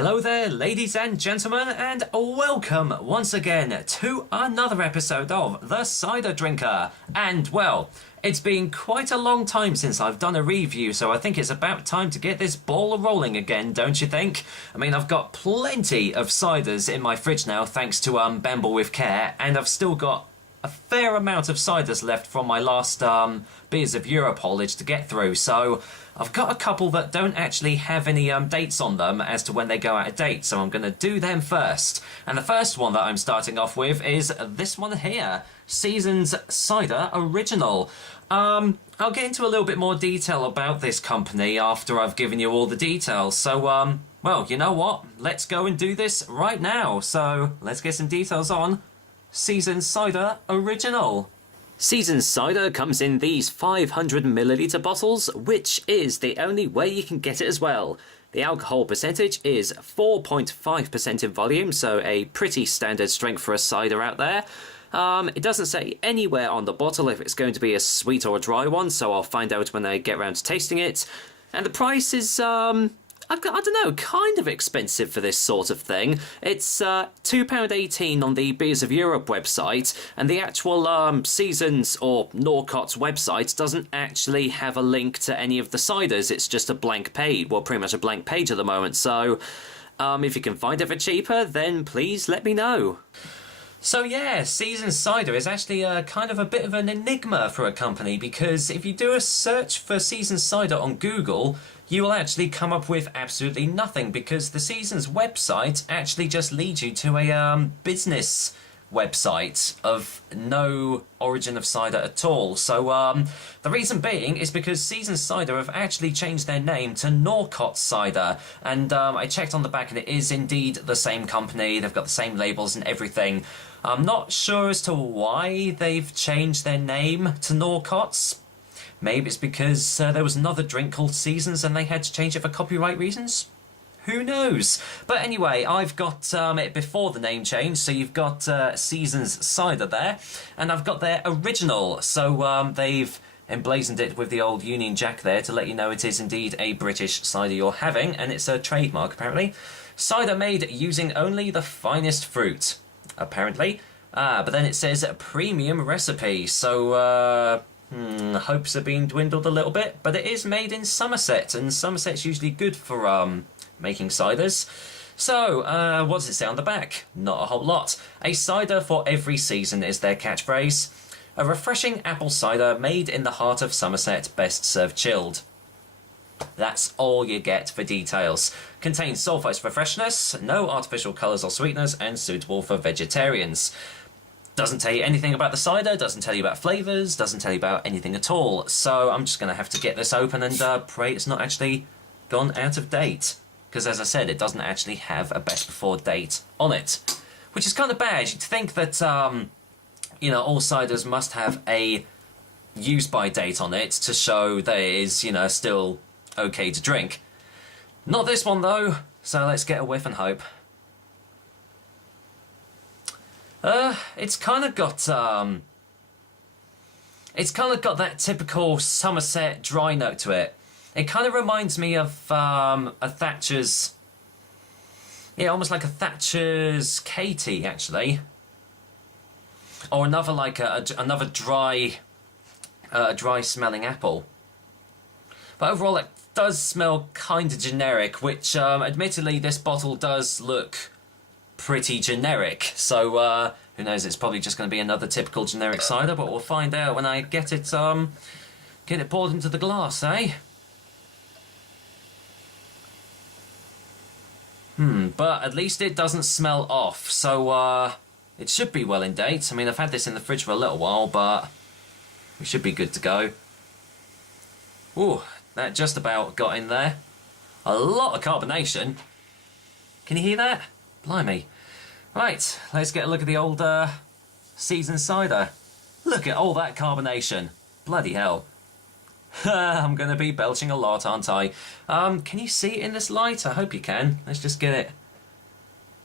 Hello there, ladies and gentlemen, and welcome once again to another episode of The Cider Drinker. And, well, it's been quite a long time since I've done a review, so I think it's about time to get this ball rolling again, don't you think? I mean, I've got plenty of ciders in my fridge now, thanks to Bamble with Care, and I've still got a fair amount of ciders left from my last Beers of Europe haulage to get through, so I've got a couple that don't actually have any dates on them as to when they go out of date, so I'm going to do them first. And the first one that I'm starting off with is this one here, Seasons Cider Original. I'll get into a little bit more detail about this company after I've given you all the details, so well, you know what, let's go and do this right now. So let's get some details on Seasons Cider Original. Seasons Cider comes in these 500ml bottles, which is the only way you can get it as well. The alcohol percentage is 4.5% in volume, so a pretty standard strength for a cider out there. It doesn't say anywhere on the bottle if it's going to be a sweet or a dry one, so I'll find out when I get around to tasting it. And the price is, I don't know, kind of expensive for this sort of thing. It's £2.18 on the Beers of Europe website, and the actual Seasons or Norcotts website doesn't actually have a link to any of the ciders. It's just a blank page, well, pretty much a blank page at the moment, so if you can find it for cheaper, then please let me know. So yeah, Seasons Cider is actually kind of a bit of an enigma for a company, because if you do a search for Seasons Cider on Google, you will actually come up with absolutely nothing, because the Seasons website actually just leads you to a business website of no origin of cider at all. So the reason being is because Seasons Cider have actually changed their name to Norcotts Cider, and I checked on the back and it is indeed the same company. They've got the same labels and everything. I'm not sure as to why they've changed their name to Norcotts. Maybe it's because there was another drink called Seasons and they had to change it for copyright reasons? Who knows? But anyway, I've got it before the name change, so you've got Seasons Cider there, and I've got their original, so they've emblazoned it with the old Union Jack there to let you know it is indeed a British cider you're having, and it's a trademark apparently. Cider made using only the finest fruit, apparently. But then it says premium recipe, so hopes are being dwindled a little bit, but it is made in Somerset, and Somerset's usually good for making ciders. So, what does it say on the back? Not a whole lot. A cider for every season is their catchphrase. A refreshing apple cider made in the heart of Somerset, best served chilled. That's all you get for details. Contains sulfites for freshness, no artificial colours or sweeteners, and suitable for vegetarians. Doesn't tell you anything about the cider, doesn't tell you about flavours, doesn't tell you about anything at all. So I'm just going to have to get this open and pray it's not actually gone out of date. Because as I said, it doesn't actually have a best before date on it. Which is kind of bad. You'd think that, you know, all ciders must have a use by date on it to show that it is, you know, still okay to drink. Not this one though, so let's get a whiff and hope. It's kind of got that typical Somerset dry note to it. It kind of reminds me of a Thatcher's, yeah, almost like a Thatcher's Katie actually, or another like another dry smelling apple. But overall, it does smell kind of generic, which admittedly this bottle does look pretty generic, so who knows, it's probably just going to be another typical generic cider, but we'll find out when I get it poured into the glass, eh? But at least it doesn't smell off, so it should be well in date. I mean, I've had this in the fridge for a little while, but we should be good to go. Ooh, that just about got in there. A lot of carbonation. Can you hear that? Blimey. Right, let's get a look at the old Seasons Cider. Look at all that carbonation. Bloody hell. I'm going to be belching a lot, aren't I? Can you see it in this light? I hope you can. Let's just get it.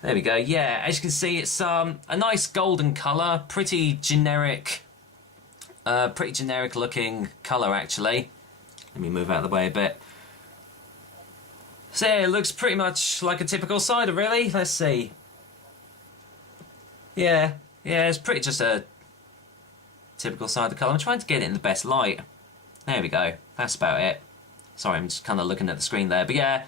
There we go. Yeah, as you can see, it's a nice golden colour. Pretty generic looking colour, actually. Let me move out of the way a bit. So yeah, it looks pretty much like a typical cider, really. Let's see. Yeah, it's pretty just a typical cider colour. I'm trying to get it in the best light. There we go. That's about it. Sorry, I'm just kind of looking at the screen there. But yeah,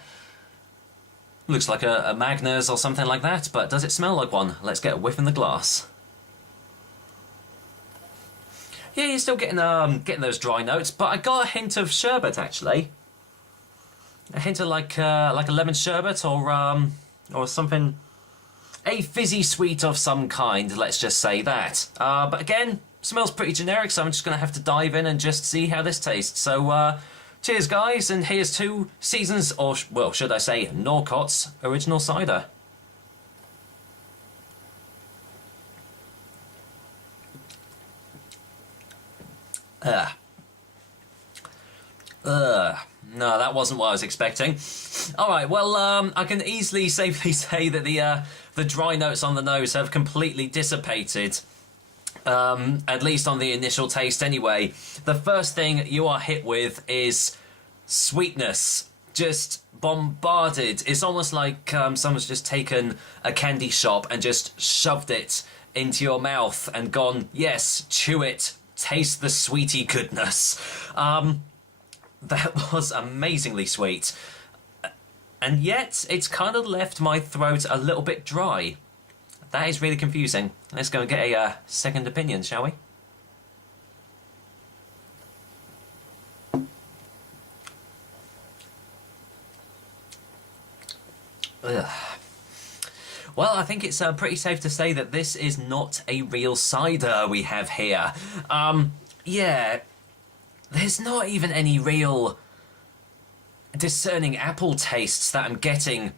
looks like a Magners or something like that. But does it smell like one? Let's get a whiff in the glass. Yeah, you're still getting those dry notes, but I got a hint of sherbet actually. A hint of like a lemon sherbet or something, a fizzy sweet of some kind. Let's just say that. But again, smells pretty generic, so I'm just gonna have to dive in and just see how this tastes. So cheers, guys, and here's to Seasons, or well, should I say, Norcotts original cider. No, that wasn't what I was expecting. Alright, well, I can easily safely say that the dry notes on the nose have completely dissipated. At least on the initial taste anyway. The first thing you are hit with is sweetness. Just bombarded. It's almost like someone's just taken a candy shop and just shoved it into your mouth and gone, yes, chew it. Taste the sweetie goodness. That was amazingly sweet. And yet, it's kind of left my throat a little bit dry. That is really confusing. Let's go and get a second opinion, shall we? Ugh. Well, I think it's pretty safe to say that this is not a real cider we have here. Yeah, there's not even any real discerning apple tastes that I'm getting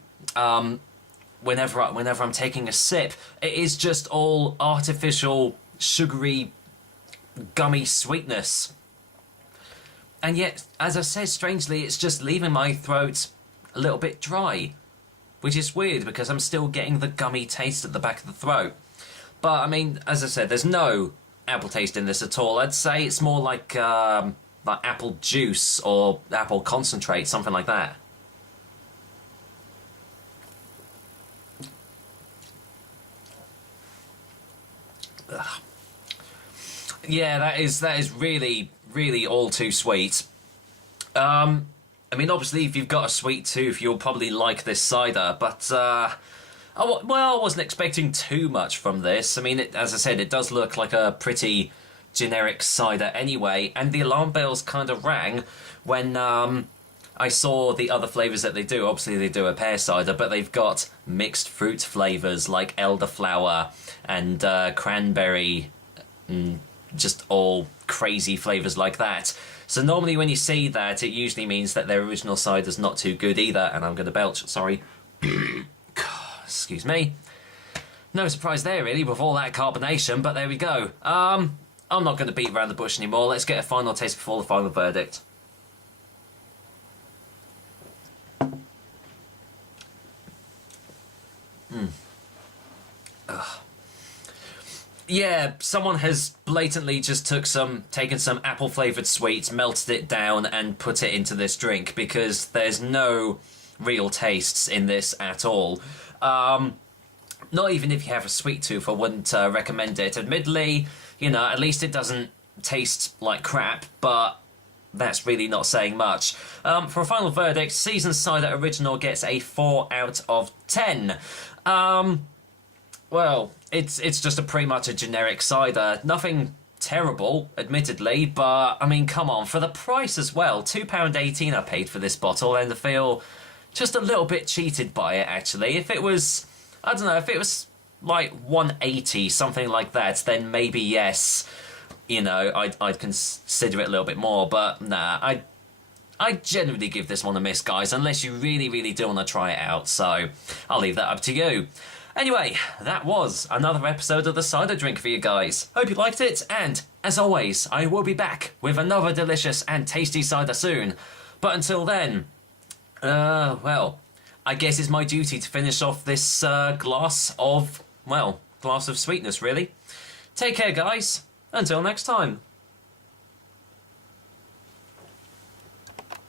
whenever I'm taking a sip. It is just all artificial, sugary, gummy sweetness. And yet, as I said, strangely, it's just leaving my throat a little bit dry. Which is weird, because I'm still getting the gummy taste at the back of the throat. But, I mean, as I said, there's no apple taste in this at all. I'd say it's more like apple juice or apple concentrate, something like that. Ugh. Yeah, that is really, really all too sweet. I mean, obviously, if you've got a sweet tooth, you'll probably like this cider, but, I wasn't expecting too much from this. I mean, as I said, it does look like a pretty generic cider anyway, and the alarm bells kind of rang when, I saw the other flavours that they do. Obviously, they do a pear cider, but they've got mixed fruit flavours like elderflower and cranberry, and just all crazy flavours like that. So normally when you see that, it usually means that their original cider's not too good either, and I'm going to belch, sorry. Excuse me. No surprise there, really, with all that carbonation, but there we go. I'm not going to beat around the bush anymore. Let's get a final taste before the final verdict. Ugh. Yeah, someone has blatantly just taken some apple-flavoured sweets, melted it down, and put it into this drink, because there's no real tastes in this at all. Not even if you have a sweet tooth, I wouldn't recommend it. Admittedly, you know, at least it doesn't taste like crap, but that's really not saying much. For a final verdict, Seasons Cider Original gets a 4 out of 10. Well, it's just pretty much a generic cider. Nothing terrible, admittedly, but, I mean, come on, for the price as well. £2.18 I paid for this bottle, and I feel just a little bit cheated by it, actually. If it was, I don't know, if it was like 180, something like that, then maybe yes, you know, I'd consider it a little bit more, but nah, I generally give this one a miss, guys, unless you really, really do want to try it out, so I'll leave that up to you. Anyway, that was another episode of The Cider Drink for you guys. Hope you liked it, and, as always, I will be back with another delicious and tasty cider soon. But until then, well, I guess it's my duty to finish off this glass of sweetness, really. Take care, guys. Until next time.